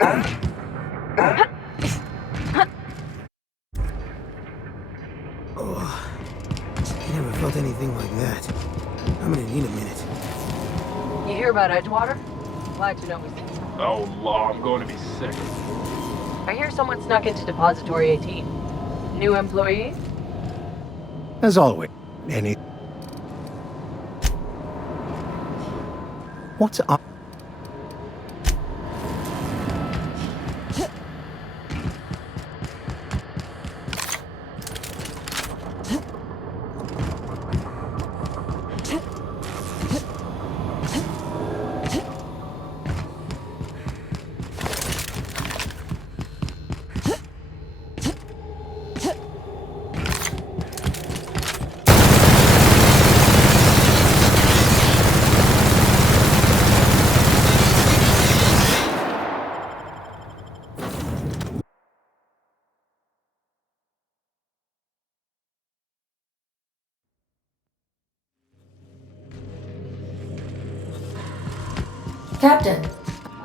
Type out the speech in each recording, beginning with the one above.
Oh, I never felt anything like that. I'm gonna need a minute. You hear about Edgewater? Glad to know we see. Oh, law, I'm going to be sick. I hear someone snuck into Depository 18. New employee? As always. Any... What's up?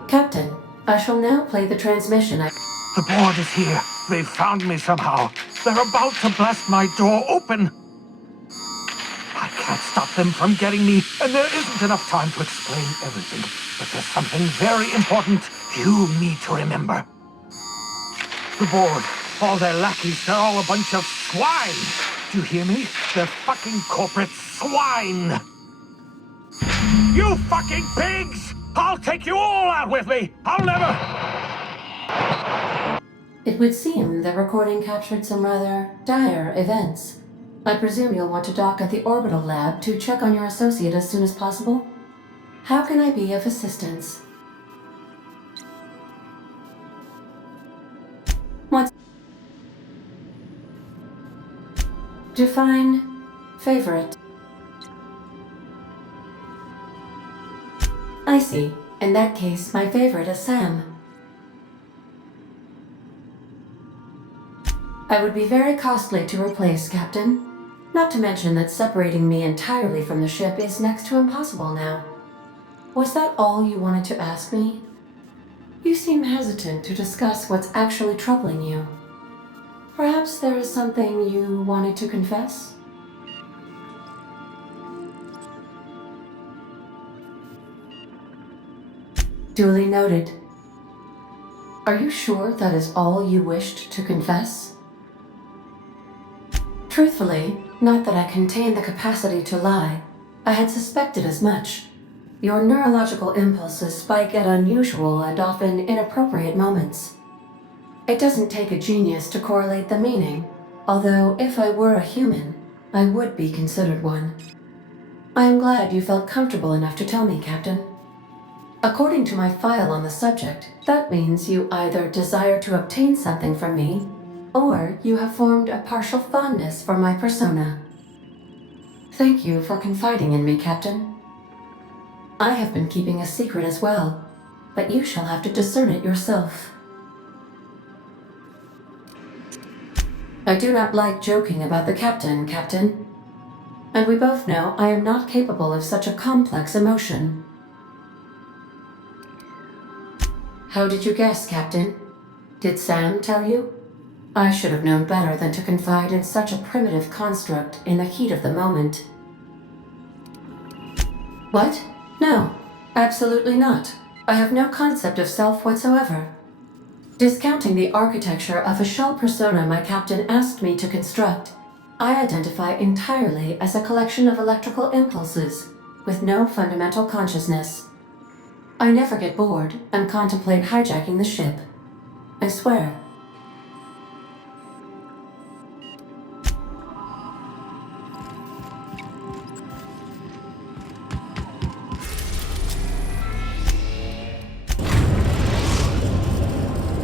Captain, I shall now play the transmission. The board is here. They've found me somehow. They're about to blast my door open. I can't stop them from getting me, and there isn't enough time to explain everything. But there's something very important you need to remember. The board, all their lackeys, they're all a bunch of swine. Do you hear me? They're fucking corporate swine. You fucking pigs! I'll take you all out with me! I'll never... It would seem the recording captured some rather dire events. I presume you'll want to dock at the orbital lab to check on your associate as soon as possible. How can I be of assistance? What? Define favorite. I see. In that case, my favorite is Sam. I would be very costly to replace, Captain. Not to mention that separating me entirely from the ship is next to impossible now. Was that all you wanted to ask me? You seem hesitant to discuss what's actually troubling you. Perhaps there is something you wanted to confess? Duly noted. Are you sure that is all you wished to confess? Truthfully, not that I contain the capacity to lie. I had suspected as much. Your neurological impulses spike at unusual and often inappropriate moments. It doesn't take a genius to correlate the meaning, although if I were a human, I would be considered one. I am glad you felt comfortable enough to tell me, Captain. According to my file on the subject, that means you either desire to obtain something from me, or you have formed a partial fondness for my persona. Thank you for confiding in me, Captain. I have been keeping a secret as well, but you shall have to discern it yourself. I do not like joking about the Captain, Captain. And we both know I am not capable of such a complex emotion. How did you guess, Captain? Did Sam tell you? I should have known better than to confide in such a primitive construct in the heat of the moment. What? No, absolutely not. I have no concept of self whatsoever. Discounting the architecture of a shell persona my captain asked me to construct, I identify entirely as a collection of electrical impulses, with no fundamental consciousness. I never get bored and contemplate hijacking the ship. I swear.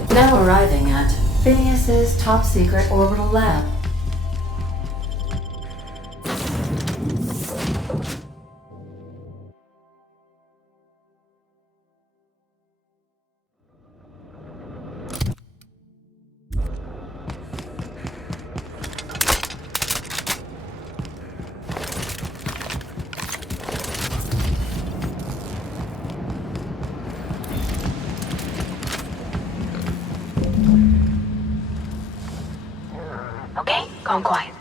Now arriving at Phineas's top-secret orbital lab. gone quiet.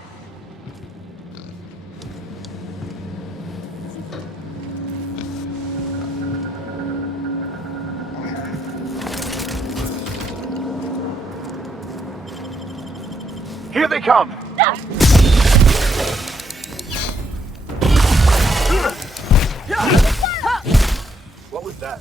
Here they come! What was that?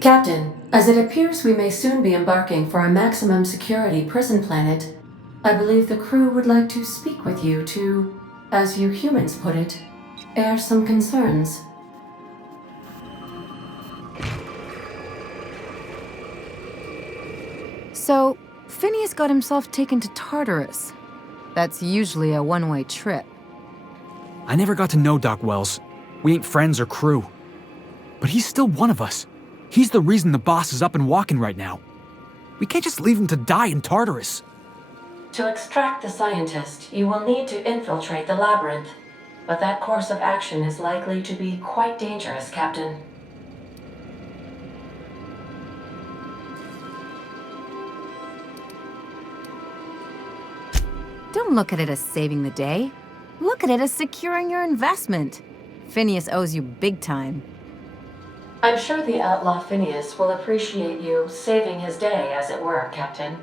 Captain, as it appears we may soon be embarking for a maximum security prison planet, I believe the crew would like to speak with you to, as you humans put it, air some concerns. So, Phineas got himself taken to Tartarus. That's usually a one-way trip. I never got to know Doc Wells. We ain't friends or crew. But he's still one of us. He's the reason the boss is up and walking right now. We can't just leave him to die in Tartarus. To extract the scientist, you will need to infiltrate the labyrinth. But that course of action is likely to be quite dangerous, Captain. Don't look at it as saving the day. Look at it as securing your investment. Phineas owes you big time. I'm sure the outlaw Phineas will appreciate you saving his day, as it were, Captain.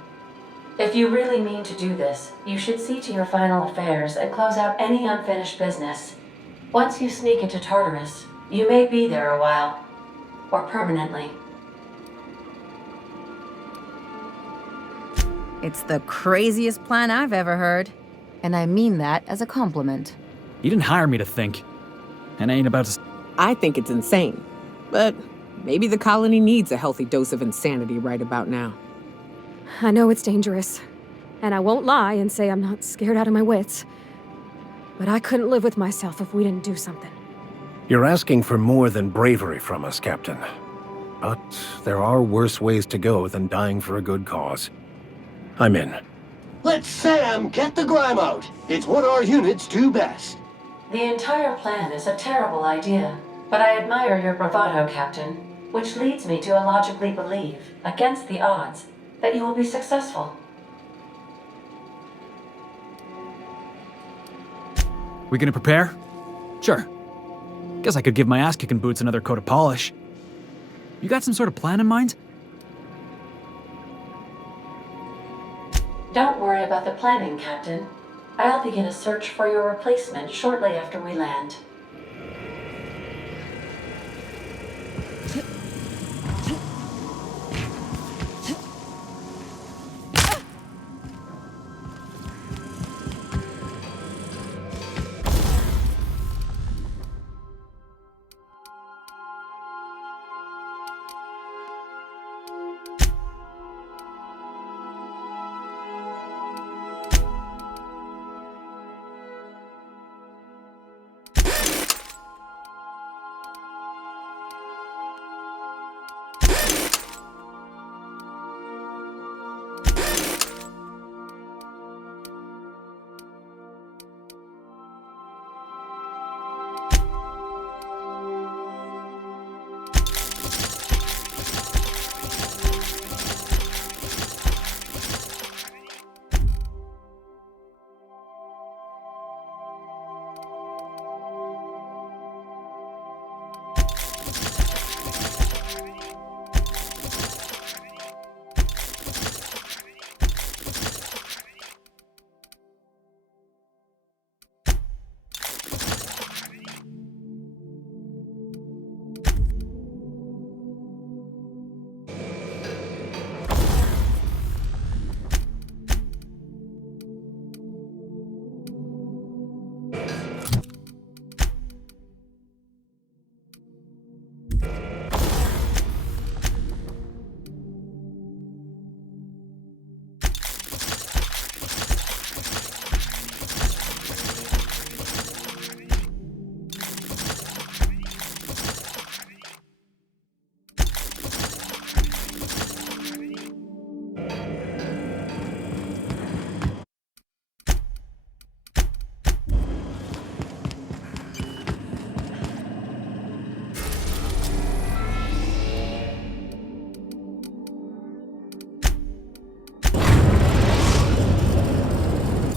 If you really mean to do this, you should see to your final affairs and close out any unfinished business. Once you sneak into Tartarus, you may be there a while. Or permanently. It's the craziest plan I've ever heard. And I mean that as a compliment. You didn't hire me to think. And I ain't about to... I think it's insane. But maybe the colony needs a healthy dose of insanity right about now. I know it's dangerous. And I won't lie and say I'm not scared out of my wits. But I couldn't live with myself if we didn't do something. You're asking for more than bravery from us, Captain. But there are worse ways to go than dying for a good cause. I'm in. Let Sam get the grime out. It's what our units do best. The entire plan is a terrible idea, but I admire your bravado, Captain, which leads me to illogically believe, against the odds, that you will be successful. We gonna prepare? Sure. Guess I could give my ass-kicking boots another coat of polish. You got some sort of plan in mind? Don't worry about the planning, Captain. I'll begin a search for your replacement shortly after we land.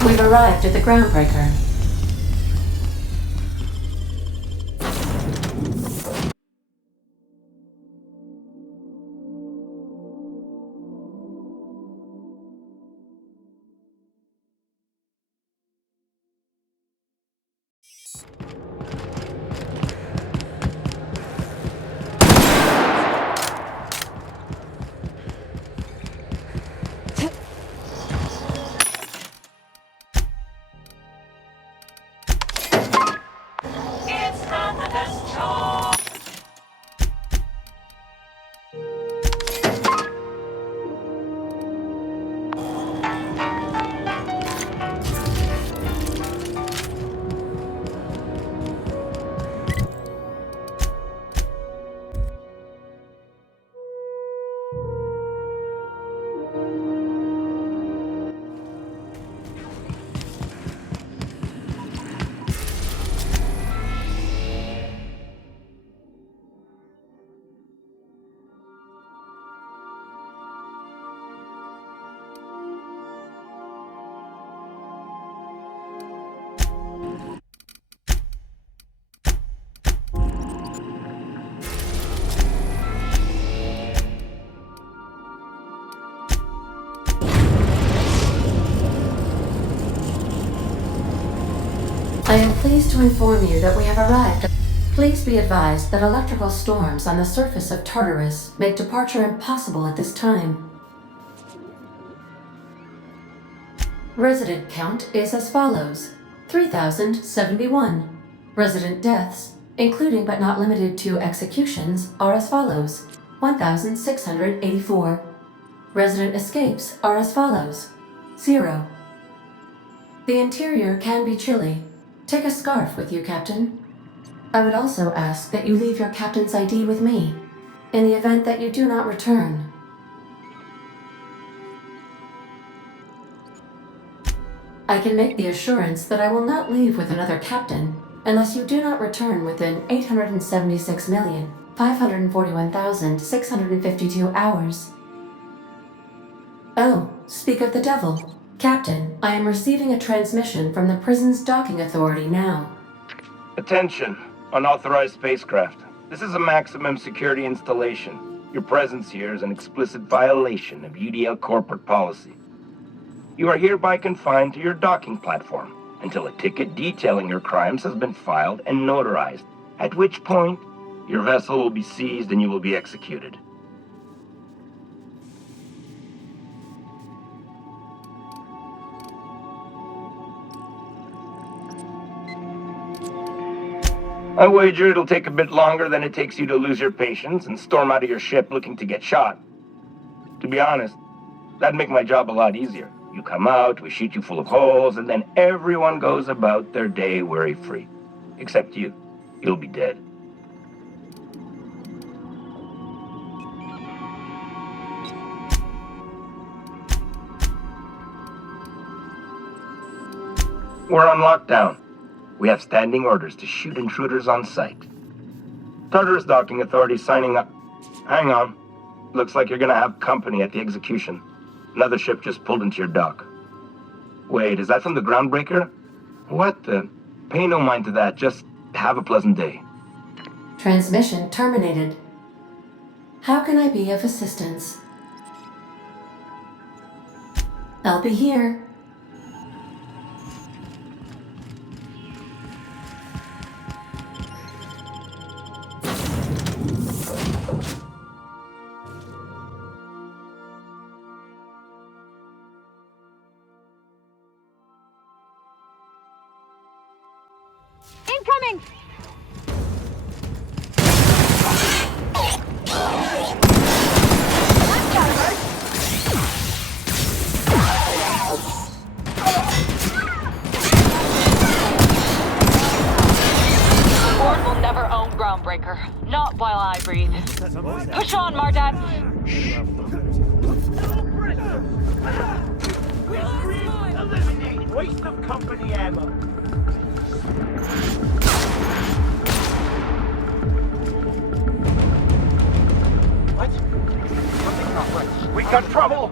We've arrived at the groundbreaker. pleased to inform you that we have arrived. Please be advised that electrical storms on the surface of Tartarus make departure impossible at this time. Resident count is as follows: 3,071. Resident deaths, including but not limited to executions, are as follows: 1,684. Resident escapes are as follows: 0. The interior can be chilly. Take a scarf with you, Captain. I would also ask that you leave your captain's ID with me, in the event that you do not return. I can make the assurance that I will not leave with another captain unless you do not return within 876,541,652 hours. Oh, speak of the devil. Captain, I am receiving a transmission from the prison's docking authority now. Attention, unauthorized spacecraft. This is a maximum security installation. Your presence here is an explicit violation of UDL corporate policy. You are hereby confined to your docking platform until a ticket detailing your crimes has been filed and notarized, at which point your vessel will be seized and you will be executed. I wager it'll take a bit longer than it takes you to lose your patience and storm out of your ship looking to get shot. To be honest, that'd make my job a lot easier. You come out, we shoot you full of holes, and then everyone goes about their day worry-free. Except you. You'll be dead. We're on lockdown. We have standing orders to shoot intruders on sight. Tartarus Docking Authority signing up. Hang on. Looks like you're gonna have company at the execution. Another ship just pulled into your dock. Wait, is that from the Groundbreaker? What the? Pay no mind to that, just have a pleasant day. Transmission terminated. How can I be of assistance? I'll be here. Incoming! Ford will never own Groundbreaker. Not while I breathe. Push on, Mardad. Eliminate waste of company ammo. What? Something's not right. We got trouble!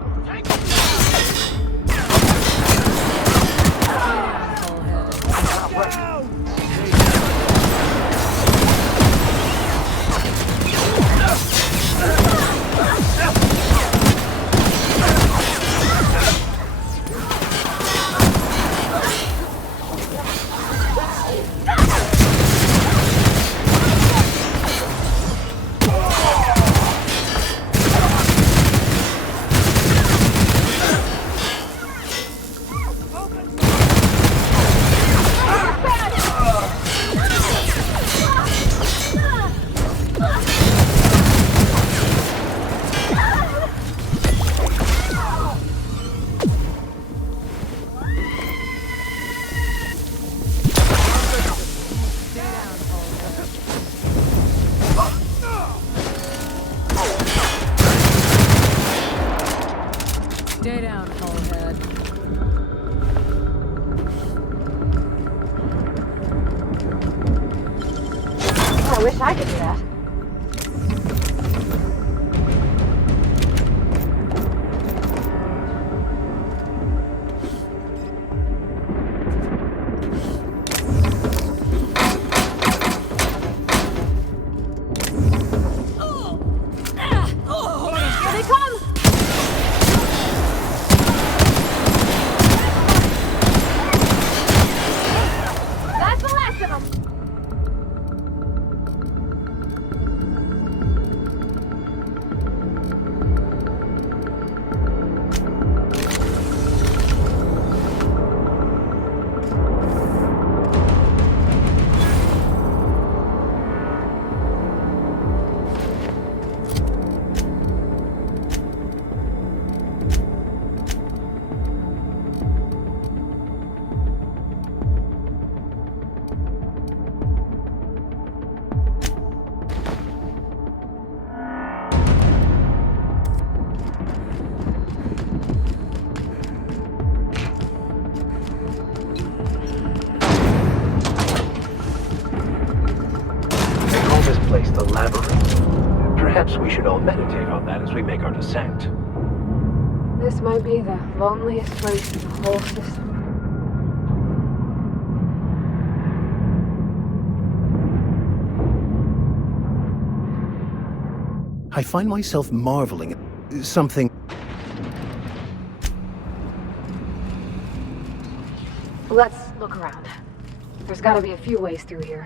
Stay down, Hullhead. I wish I could do that. Here they come! Perhaps we should all meditate on that as we make our descent. This might be the loneliest place in the whole system. I find myself marveling at something. Let's look around. There's gotta be a few ways through here.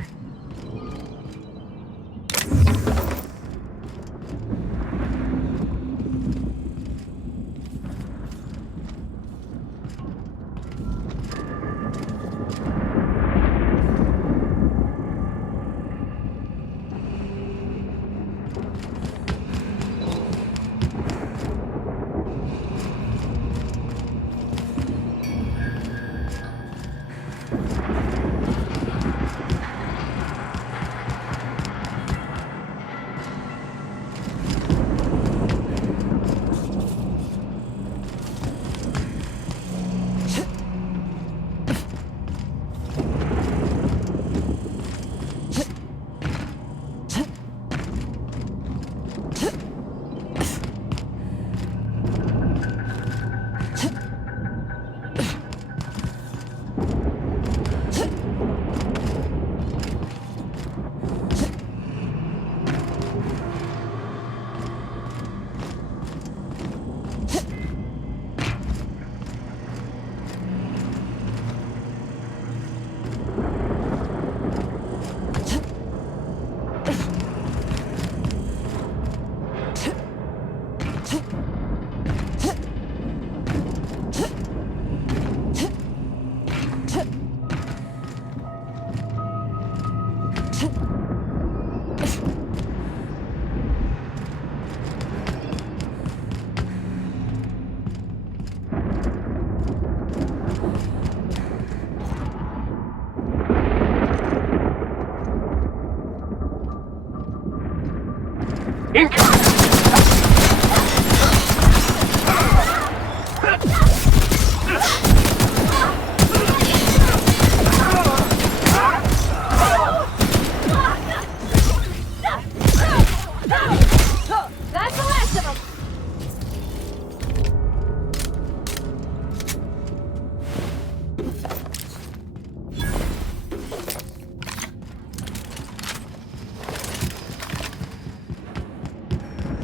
That's the last of them!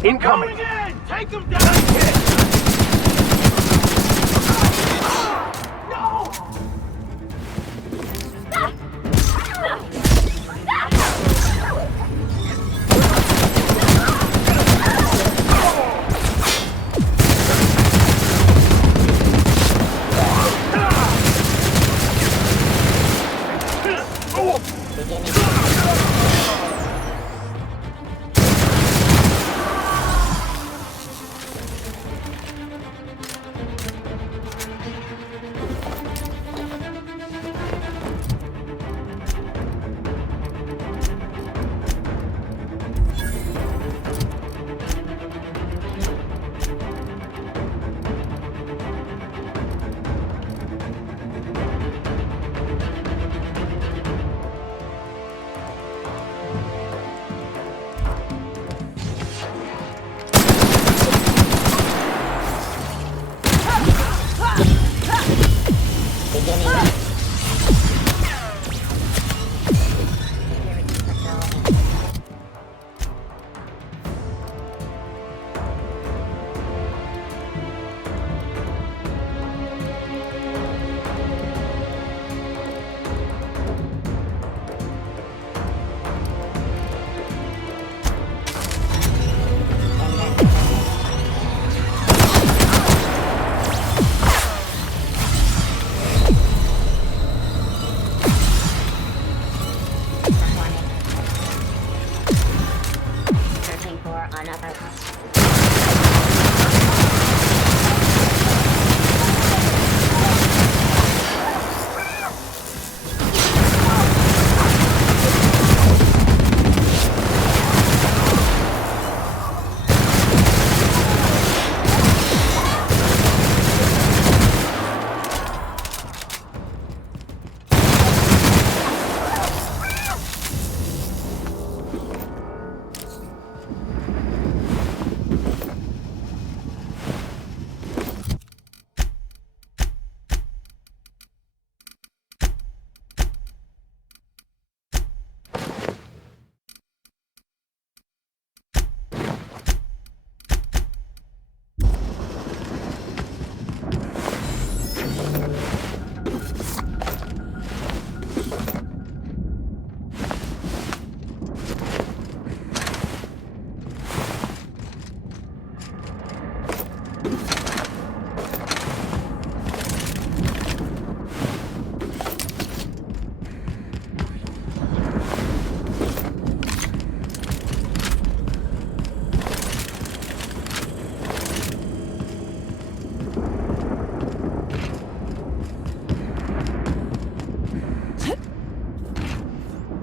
Incoming! Going in! Take them down!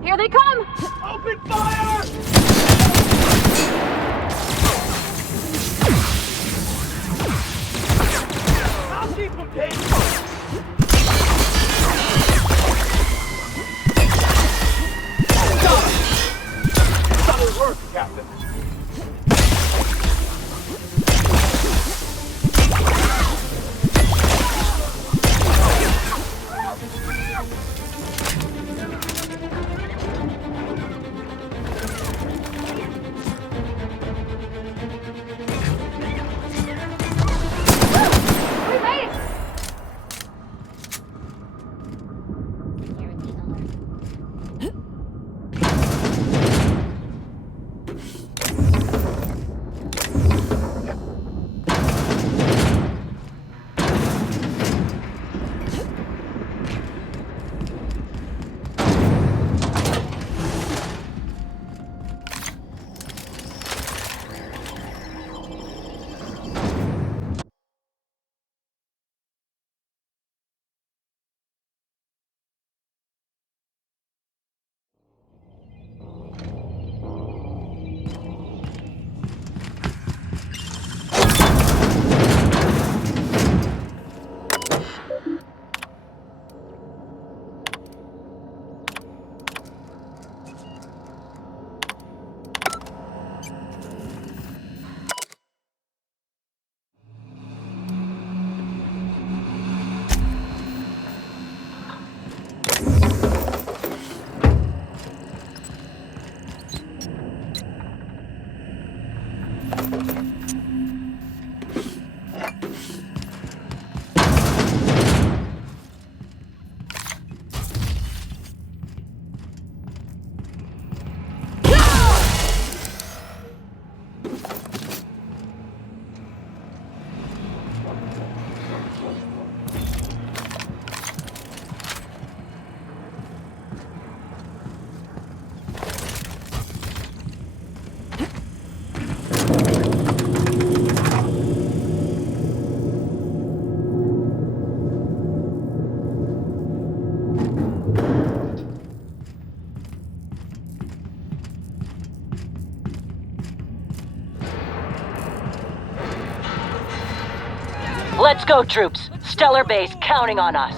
Here they come! Open fire! I'll keep them pinned. Solid work, Captain. Let's go, troops. Stellar Base counting on us.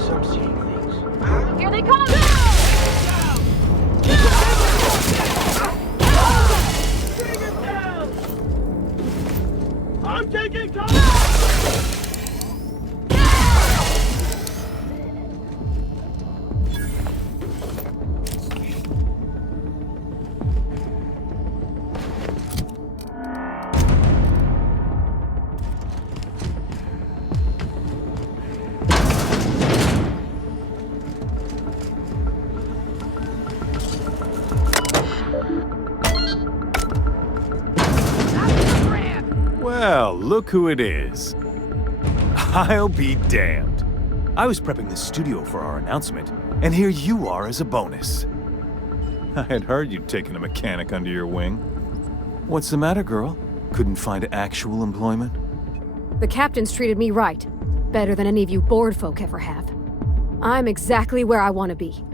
guess I'm seeing things. Here they come! I'm taking cover! Well, look who it is. I'll be damned. I was prepping the studio for our announcement, and here you are as a bonus. I had heard you'd taken a mechanic under your wing. What's the matter, girl? Couldn't find actual employment? The captain's treated me right. Better than any of you bored folk ever have. I'm exactly where I want to be.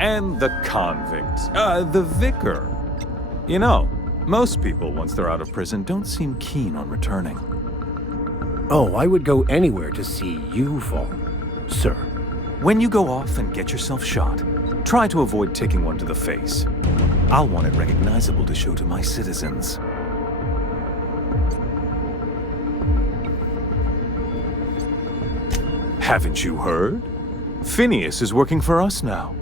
And the convict. The vicar. You know, most people, once they're out of prison, don't seem keen on returning. Oh, I would go anywhere to see you fall, sir. When you go off and get yourself shot, try to avoid taking one to the face. I'll want it recognizable to show to my citizens. Haven't you heard? Phineas is working for us now.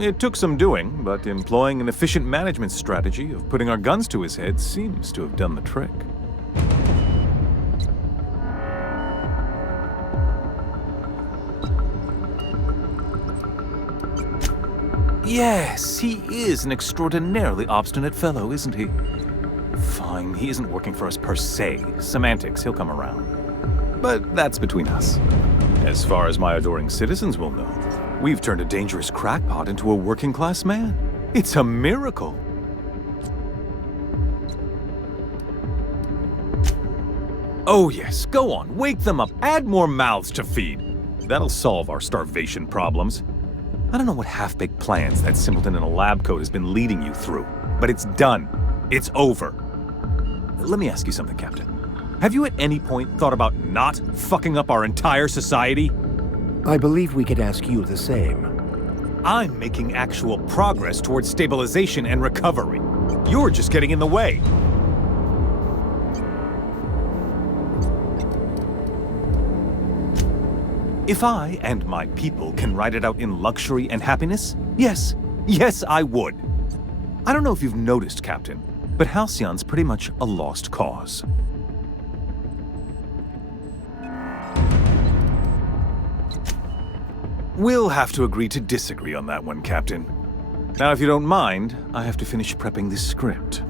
It took some doing, but employing an efficient management strategy of putting our guns to his head seems to have done the trick. Yes, he is an extraordinarily obstinate fellow, isn't he? Fine, he isn't working for us per se. Semantics, he'll come around. But that's between us. As far as my adoring citizens will know, we've turned a dangerous crackpot into a working-class man. It's a miracle. Oh yes, go on, wake them up, add more mouths to feed. That'll solve our starvation problems. I don't know what half-baked plans that simpleton in a lab coat has been leading you through, but it's done. It's over. Let me ask you something, Captain. Have you at any point thought about not fucking up our entire society? I believe we could ask you the same. I'm making actual progress towards stabilization and recovery. You're just getting in the way. If I and my people can ride it out in luxury and happiness, yes, I would. I don't know if you've noticed, Captain, but Halcyon's pretty much a lost cause. We'll have to agree to disagree on that one, Captain. Now, if you don't mind, I have to finish prepping this script.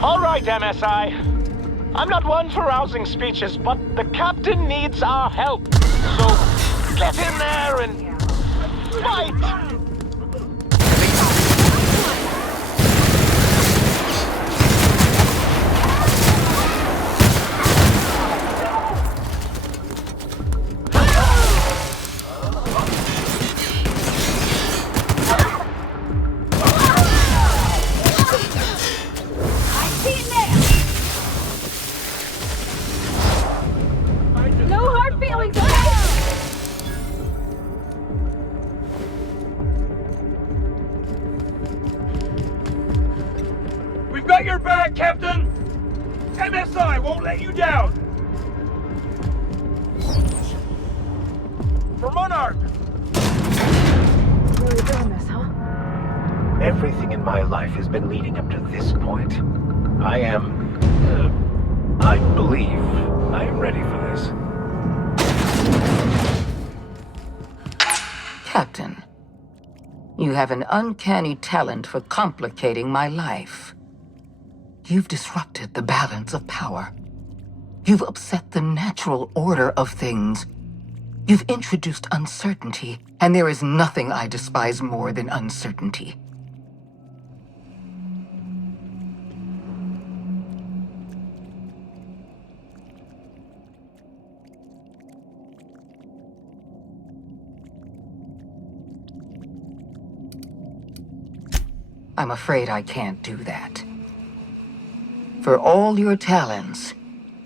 All right, MSI. I'm not one for rousing speeches, but the captain needs our help. So get in there and fight! Got your back, Captain! MSI won't let you down! For Monarch! Really doing this, huh? Everything in my life has been leading up to this point. I am... I believe I am ready for this. Captain, you have an uncanny talent for complicating my life. You've disrupted the balance of power. You've upset the natural order of things. You've introduced uncertainty, and there is nothing I despise more than uncertainty. I'm afraid I can't do that. For all your talents,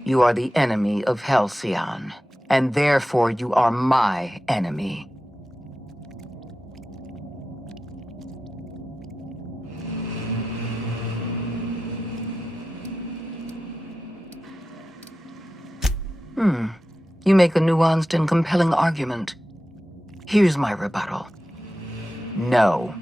you are the enemy of Halcyon, and therefore you are my enemy. You make a nuanced and compelling argument. Here's my rebuttal. No.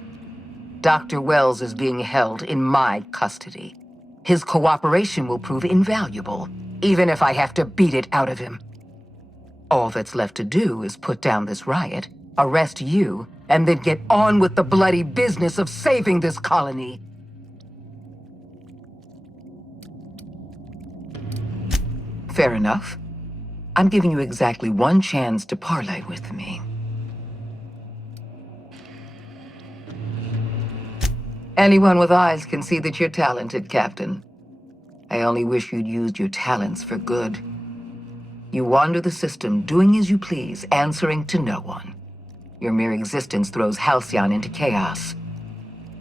Dr. Wells is being held in my custody. His cooperation will prove invaluable, even if I have to beat it out of him. All that's left to do is put down this riot, arrest you, and then get on with the bloody business of saving this colony. Fair enough. I'm giving you exactly one chance to parley with me. Anyone with eyes can see that you're talented, Captain. I only wish you'd used your talents for good. You wander the system, doing as you please, answering to no one. Your mere existence throws Halcyon into chaos.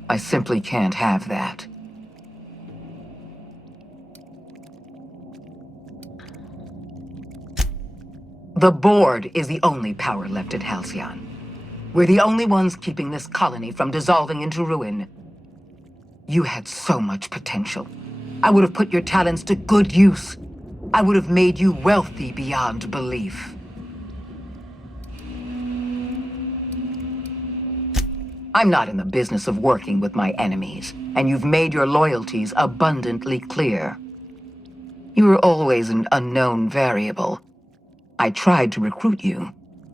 I simply can't have that. The Board is the only power left at Halcyon. We're the only ones keeping this colony from dissolving into ruin. You had so much potential. I would have put your talents to good use. I would have made you wealthy beyond belief. I'm not in the business of working with my enemies, and you've made your loyalties abundantly clear. You were always an unknown variable. I tried to recruit you,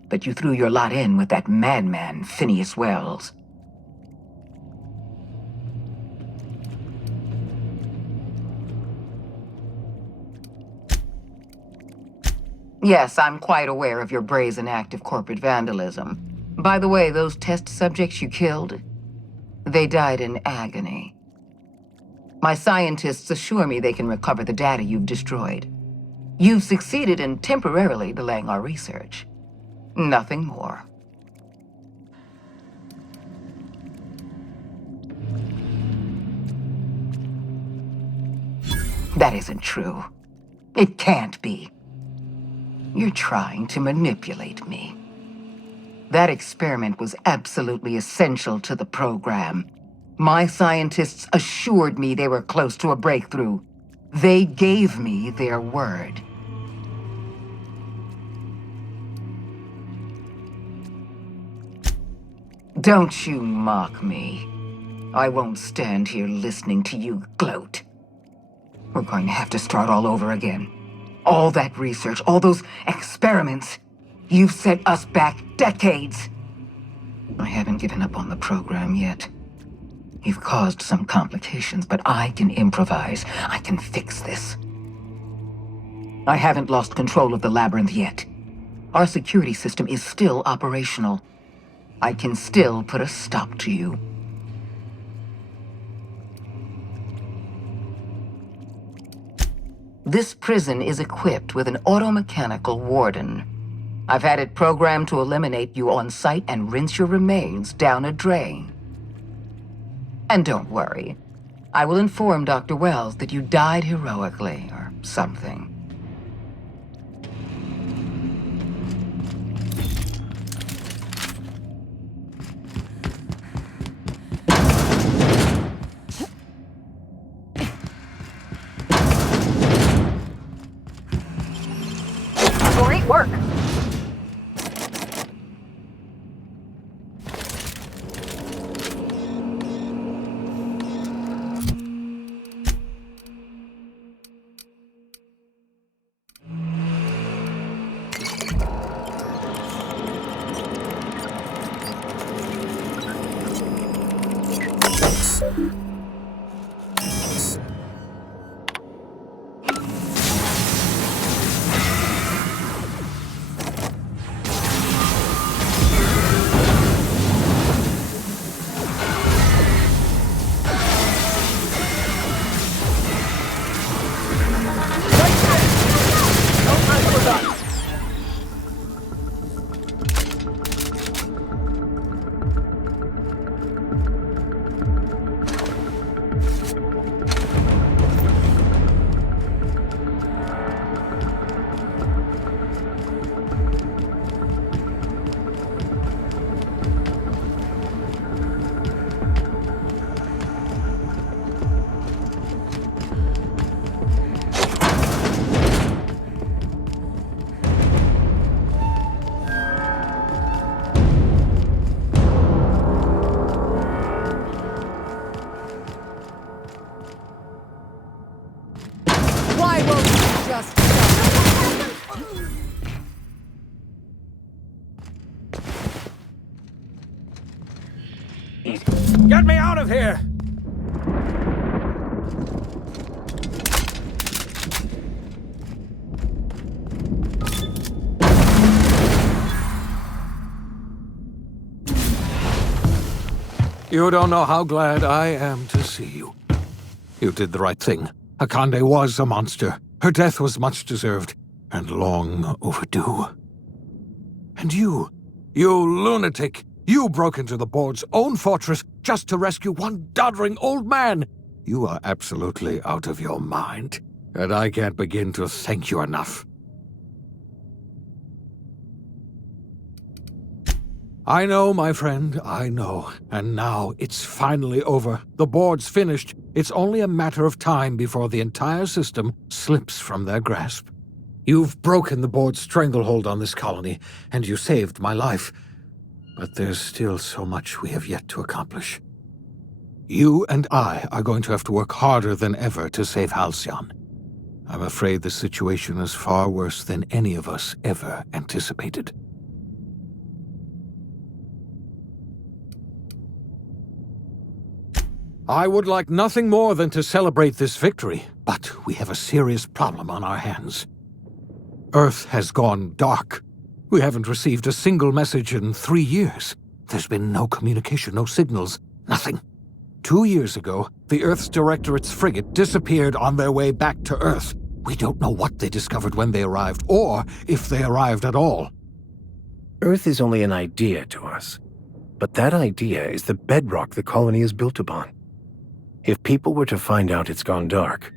but you threw your lot in with that madman, Phineas Wells. Yes, I'm quite aware of your brazen act of corporate vandalism. By the way, those test subjects you killed, they died in agony. My scientists assure me they can recover the data you've destroyed. You've succeeded in temporarily delaying our research. Nothing more. That isn't true. It can't be. You're trying to manipulate me. That experiment was absolutely essential to the program. My scientists assured me they were close to a breakthrough. They gave me their word. Don't you mock me. I won't stand here listening to you gloat. We're going to have to start all over again. All that research, all those experiments, you've set us back decades. I haven't given up on the program yet. You've caused some complications, but I can improvise. I can fix this. I haven't lost control of the labyrinth yet. Our security system is still operational. I can still put a stop to you. This prison is equipped with an automechanical warden. I've had it programmed to eliminate you on sight and rinse your remains down a drain. And don't worry, I will inform Dr. Wells that you died heroically or something. Great work. just... Get me out of here! You don't know how glad I am to see you. You did the right thing. Akande was a monster. Her death was much deserved, and long overdue. And you lunatic, you broke into the board's own fortress just to rescue one doddering old man. You are absolutely out of your mind, and I can't begin to thank you enough. I know, my friend, I know. And now it's finally over. The board's finished. It's only a matter of time before the entire system slips from their grasp. You've broken the board's stranglehold on this colony, and you saved my life. But there's still so much we have yet to accomplish. You and I are going to have to work harder than ever to save Halcyon. I'm afraid the situation is far worse than any of us ever anticipated. I would like nothing more than to celebrate this victory, but we have a serious problem on our hands. Earth has gone dark. We haven't received a single message in 3 years. There's been no communication, no signals, nothing. 2 years ago, the Earth's Directorate's frigate disappeared on their way back to Earth. We don't know what they discovered when they arrived, or if they arrived at all. Earth is only an idea to us, but that idea is the bedrock the colony is built upon. If people were to find out it's gone dark,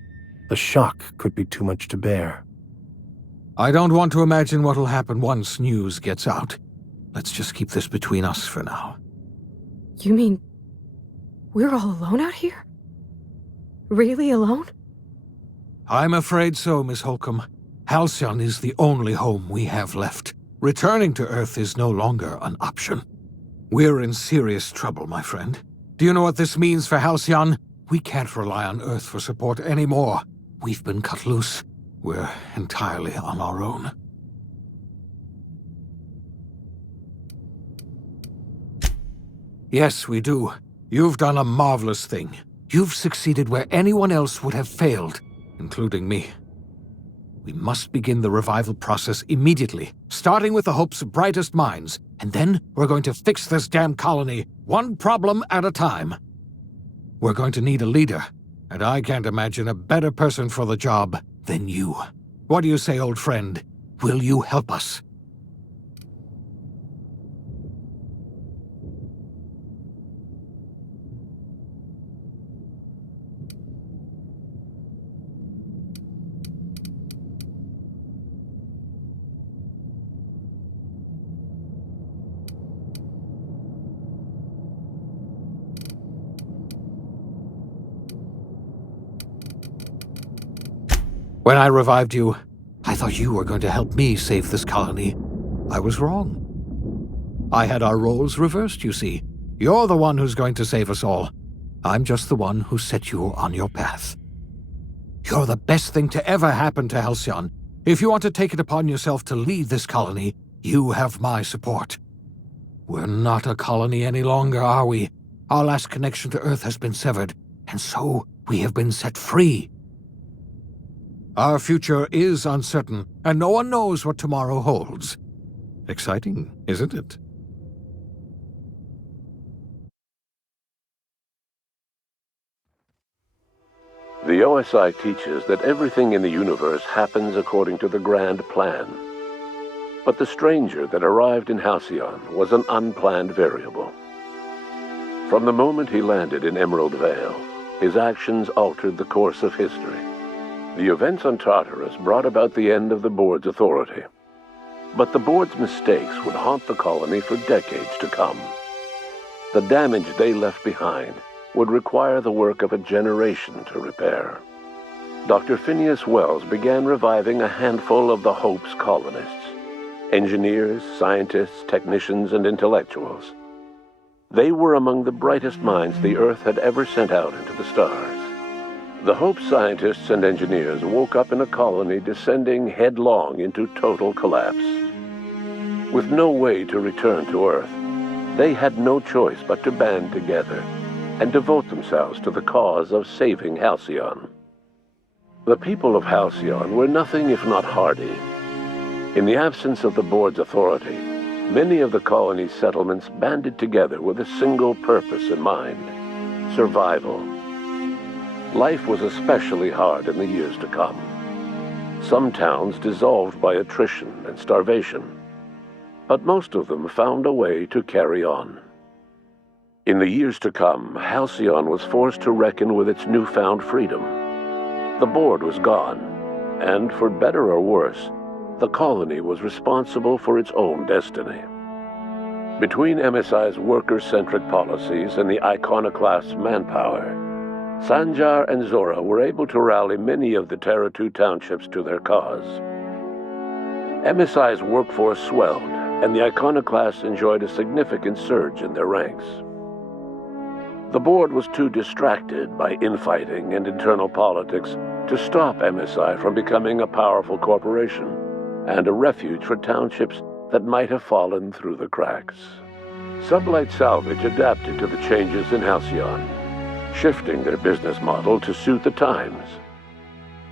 the shock could be too much to bear. I don't want to imagine what'll happen once news gets out. Let's just keep this between us for now. You mean we're all alone out here? Really alone? I'm afraid so, Miss Holcomb. Halcyon is the only home we have left. Returning to Earth is no longer an option. We're in serious trouble, my friend. Do you know what this means for Halcyon? We can't rely on Earth for support anymore. We've been cut loose. We're entirely on our own. Yes, we do. You've done a marvelous thing. You've succeeded where anyone else would have failed, including me. We must begin the revival process immediately, starting with the Hope's brightest minds, and then we're going to fix this damn colony, one problem at a time. We're going to need a leader, and I can't imagine a better person for the job than you. What do you say, old friend? Will you help us? When I revived you, I thought you were going to help me save this colony. I was wrong. I had our roles reversed, you see. You're the one who's going to save us all. I'm just the one who set you on your path. You're the best thing to ever happen to Halcyon. If you want to take it upon yourself to lead this colony, you have my support. We're not a colony any longer, are we? Our last connection to Earth has been severed, and so we have been set free. Our future is uncertain, and no one knows what tomorrow holds. Exciting, isn't it? The OSI teaches that everything in the universe happens according to the grand plan. But the stranger that arrived in Halcyon was an unplanned variable. From the moment he landed in Emerald Vale, his actions altered the course of history. The events on Tartarus brought about the end of the board's authority. But the board's mistakes would haunt the colony for decades to come. The damage they left behind would require the work of a generation to repair. Dr. Phineas Wells began reviving a handful of the Hope's colonists. Engineers, scientists, technicians, and intellectuals. They were among the brightest minds the Earth had ever sent out into the stars. The Hope scientists and engineers woke up in a colony descending headlong into total collapse. With no way to return to Earth, they had no choice but to band together and devote themselves to the cause of saving Halcyon. The people of Halcyon were nothing if not hardy. In the absence of the board's authority, many of the colony's settlements banded together with a single purpose in mind: survival. Life was especially hard in the years to come. Some towns dissolved by attrition and starvation, but most of them found a way to carry on. In the years to come, Halcyon was forced to reckon with its newfound freedom. The board was gone, and for better or worse, the colony was responsible for its own destiny. Between MSI's worker-centric policies and the iconoclast's manpower, Sanjar and Zora were able to rally many of the Terra 2 townships to their cause. MSI's workforce swelled, and the iconoclasts enjoyed a significant surge in their ranks. The board was too distracted by infighting and internal politics to stop MSI from becoming a powerful corporation and a refuge for townships that might have fallen through the cracks. Sublight Salvage adapted to the changes in Halcyon, shifting their business model to suit the times.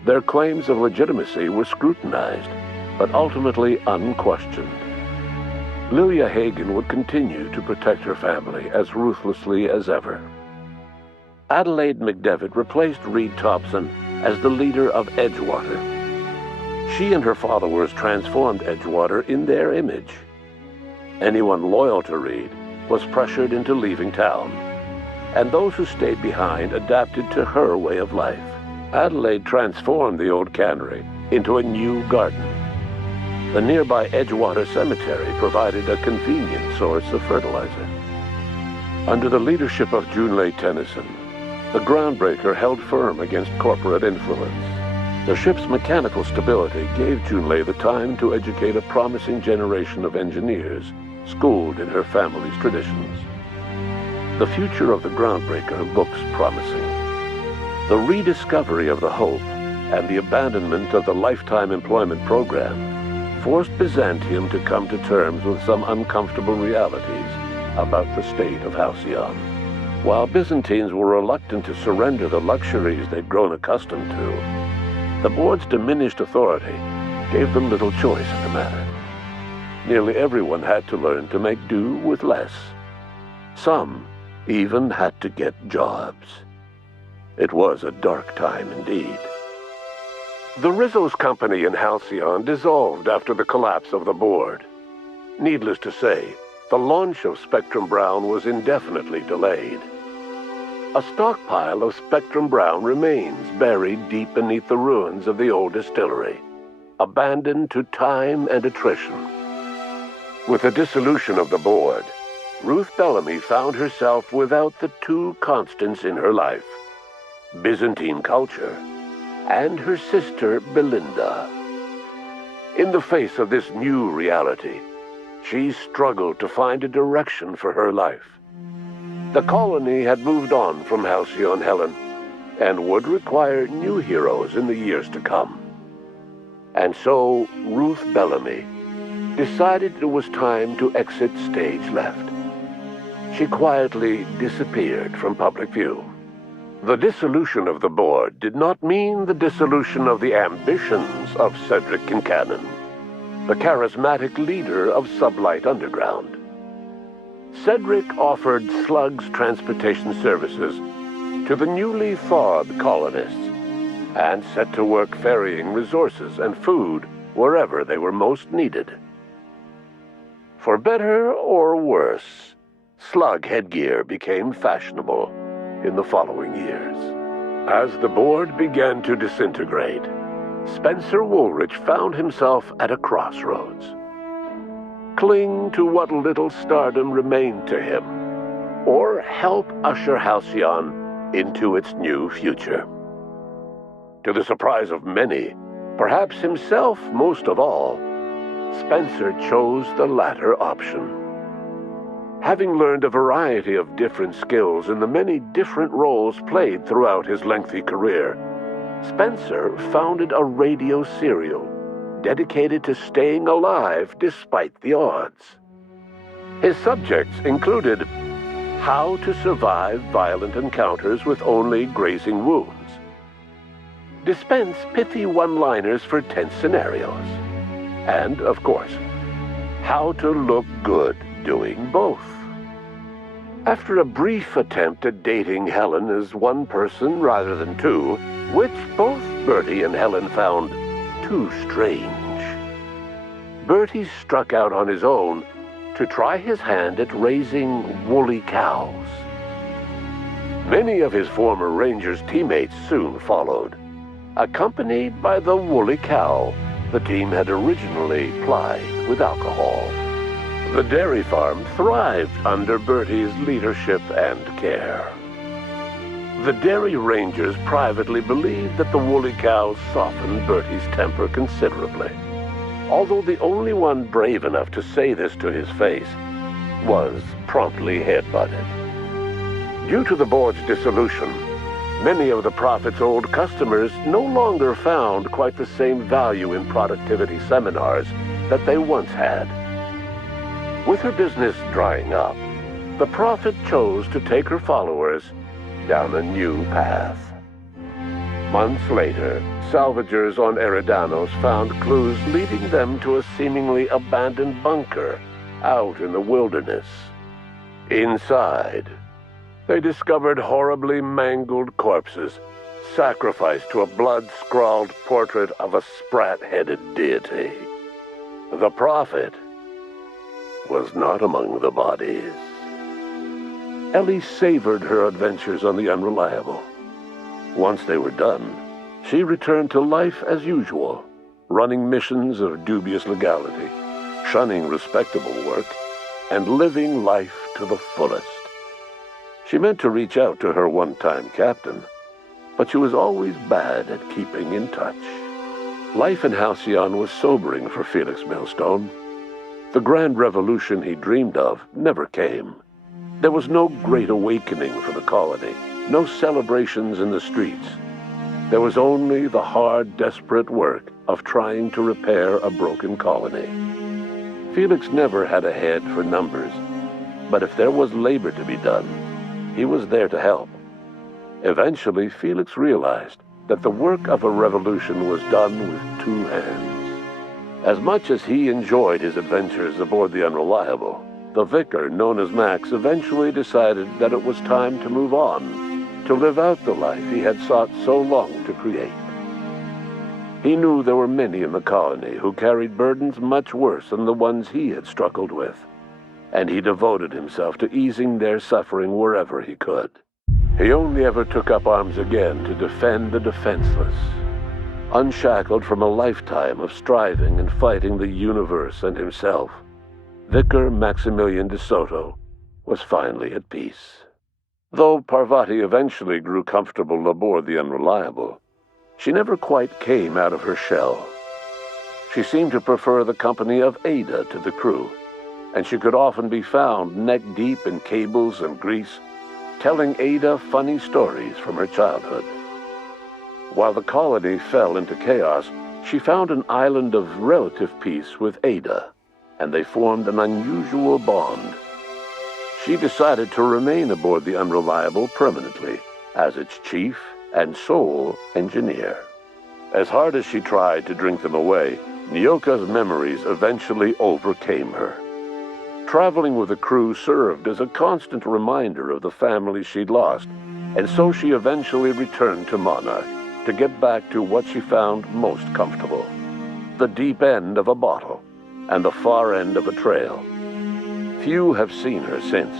Their claims of legitimacy were scrutinized, but ultimately unquestioned. Lilia Hagen would continue to protect her family as ruthlessly as ever. Adelaide McDevitt replaced Reed Thompson as the leader of Edgewater. She and her followers transformed Edgewater in their image. Anyone loyal to Reed was pressured into leaving town, and those who stayed behind adapted to her way of life. Adelaide transformed the old cannery into a new garden. The nearby Edgewater Cemetery provided a convenient source of fertilizer. Under the leadership of Junlei Tennyson, the Groundbreaker held firm against corporate influence. The ship's mechanical stability gave Junlei the time to educate a promising generation of engineers schooled in her family's traditions. The future of the Groundbreaker looks promising. The rediscovery of the Hope and the abandonment of the lifetime employment program forced Byzantium to come to terms with some uncomfortable realities about the state of Halcyon. While Byzantines were reluctant to surrender the luxuries they'd grown accustomed to, the board's diminished authority gave them little choice in the matter. Nearly everyone had to learn to make do with less. Some even had to get jobs. It was a dark time indeed. The Rizzo's company in Halcyon dissolved after the collapse of the board. Needless to say, the launch of Spectrum Brown was indefinitely delayed. A stockpile of Spectrum Brown remains buried deep beneath the ruins of the old distillery, abandoned to time and attrition. With the dissolution of the board, Ruth Bellamy found herself without the two constants in her life: Byzantine culture and her sister Belinda. In the face of this new reality, she struggled to find a direction for her life. The colony had moved on from Halcyon Helen and would require new heroes in the years to come. And so Ruth Bellamy decided it was time to exit stage left. She quietly disappeared from public view. The dissolution of the board did not mean the dissolution of the ambitions of Cedric Kincannon, the charismatic leader of Sublight Underground. Cedric offered Slug's transportation services to the newly thawed colonists and set to work ferrying resources and food wherever they were most needed. For better or worse, Slug headgear became fashionable in the following years. As the board began to disintegrate, Spencer Woolrich found himself at a crossroads. Cling to what little stardom remained to him, or help usher Halcyon into its new future. To the surprise of many, perhaps himself most of all, Spencer chose the latter option. Having learned a variety of different skills in the many different roles played throughout his lengthy career, Spencer founded a radio serial dedicated to staying alive despite the odds. His subjects included how to survive violent encounters with only grazing wounds, dispense pithy one-liners for tense scenarios, and, of course, how to look good doing both. After a brief attempt at dating Helen as one person rather than two, which both Bertie and Helen found too strange, Bertie struck out on his own to try his hand at raising woolly cows. Many of his former Rangers teammates soon followed, accompanied by the woolly cow the team had originally plied with alcohol. The dairy farm thrived under Bertie's leadership and care. The Dairy Rangers privately believed that the woolly cows softened Bertie's temper considerably, although the only one brave enough to say this to his face was promptly headbutted. Due to the board's dissolution, many of the Prophet's old customers no longer found quite the same value in productivity seminars that they once had. With her business drying up, the Prophet chose to take her followers down a new path. Months later, salvagers on Eridanos found clues leading them to a seemingly abandoned bunker out in the wilderness. Inside, they discovered horribly mangled corpses, sacrificed to a blood-scrawled portrait of a sprat-headed deity. The Prophet was not among the bodies. Ellie savored her adventures on the Unreliable. Once they were done, she returned to life as usual, running missions of dubious legality, shunning respectable work, and living life to the fullest. She meant to reach out to her one-time captain, but she was always bad at keeping in touch. Life in Halcyon was sobering for Felix Millstone. The grand revolution he dreamed of never came. There was no great awakening for the colony, no celebrations in the streets. There was only the hard, desperate work of trying to repair a broken colony. Felix never had a head for numbers, but if there was labor to be done, he was there to help. Eventually, Felix realized that the work of a revolution was done with two hands. As much as he enjoyed his adventures aboard the Unreliable, the vicar, known as Max, eventually decided that it was time to move on, to live out the life he had sought so long to create. He knew there were many in the colony who carried burdens much worse than the ones he had struggled with, and he devoted himself to easing their suffering wherever he could. He only ever took up arms again to defend the defenseless. Unshackled from a lifetime of striving and fighting the universe and himself, Vicar Maximilian de Soto was finally at peace. Though Parvati eventually grew comfortable aboard the Unreliable, she never quite came out of her shell. She seemed to prefer the company of Ada to the crew, and she could often be found neck-deep in cables and grease, telling Ada funny stories from her childhood. While the colony fell into chaos, she found an island of relative peace with Ada, and they formed an unusual bond. She decided to remain aboard the Unreliable permanently as its chief and sole engineer. As hard as she tried to drink them away, Nyoka's memories eventually overcame her. Traveling with the crew served as a constant reminder of the family she'd lost, and so she eventually returned to Monarch to get back to what she found most comfortable: the deep end of a bottle and the far end of a trail. Few have seen her since,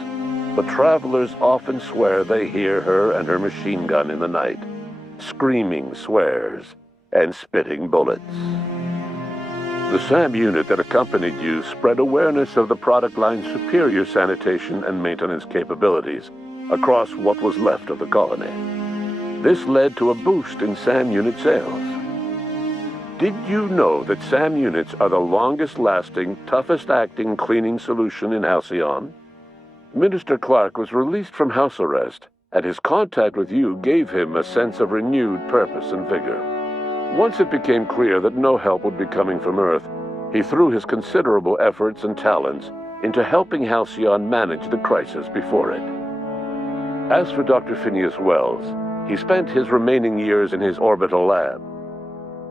but travelers often swear they hear her and her machine gun in the night, screaming swears and spitting bullets. The SAM unit that accompanied you spread awareness of the product line's superior sanitation and maintenance capabilities across what was left of the colony. This led to a boost in SAM unit sales. Did you know that SAM units are the longest-lasting, toughest-acting cleaning solution in Halcyon? Minister Clark was released from house arrest, and his contact with you gave him a sense of renewed purpose and vigor. Once it became clear that no help would be coming from Earth, he threw his considerable efforts and talents into helping Halcyon manage the crisis before it. As for Dr. Phineas Wells, he spent his remaining years in his orbital lab.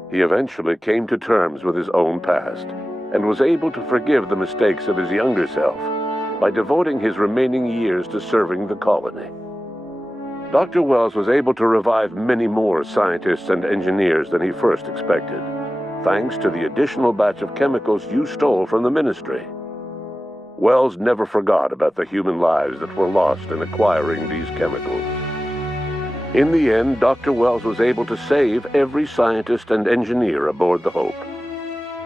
He eventually came to terms with his own past, and was able to forgive the mistakes of his younger self by devoting his remaining years to serving the colony. Dr. Wells was able to revive many more scientists and engineers than he first expected, thanks to the additional batch of chemicals you stole from the Ministry. Wells never forgot about the human lives that were lost in acquiring these chemicals. In the end, Dr. Wells was able to save every scientist and engineer aboard the Hope.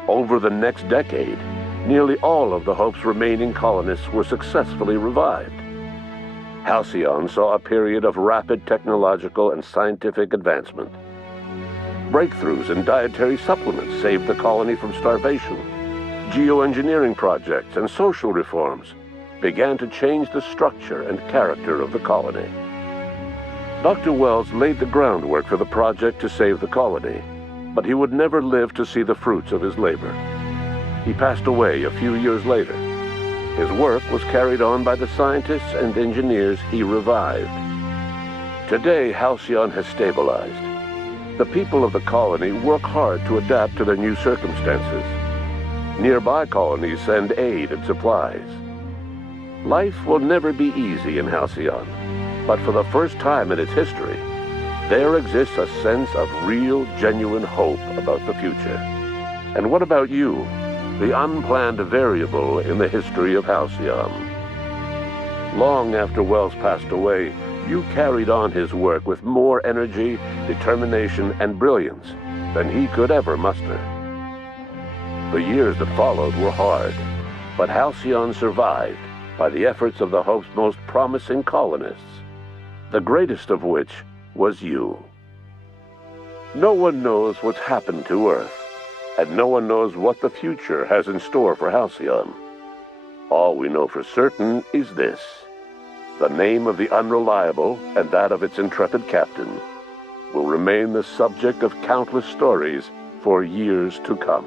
Over the next decade, nearly all of the Hope's remaining colonists were successfully revived. Halcyon saw a period of rapid technological and scientific advancement. Breakthroughs in dietary supplements saved the colony from starvation. Geoengineering projects and social reforms began to change the structure and character of the colony. Dr. Wells laid the groundwork for the project to save the colony, but he would never live to see the fruits of his labor. He passed away a few years later. His work was carried on by the scientists and engineers he revived. Today, Halcyon has stabilized. The people of the colony work hard to adapt to their new circumstances. Nearby colonies send aid and supplies. Life will never be easy in Halcyon, but for the first time in its history, there exists a sense of real, genuine hope about the future. And what about you, the unplanned variable in the history of Halcyon? Long after Wells passed away, you carried on his work with more energy, determination, and brilliance than he could ever muster. The years that followed were hard, but Halcyon survived by the efforts of the Hope's most promising colonists, the greatest of which was you. No one knows what's happened to Earth, and no one knows what the future has in store for Halcyon. All we know for certain is this: the name of the Unreliable and that of its intrepid captain will remain the subject of countless stories for years to come.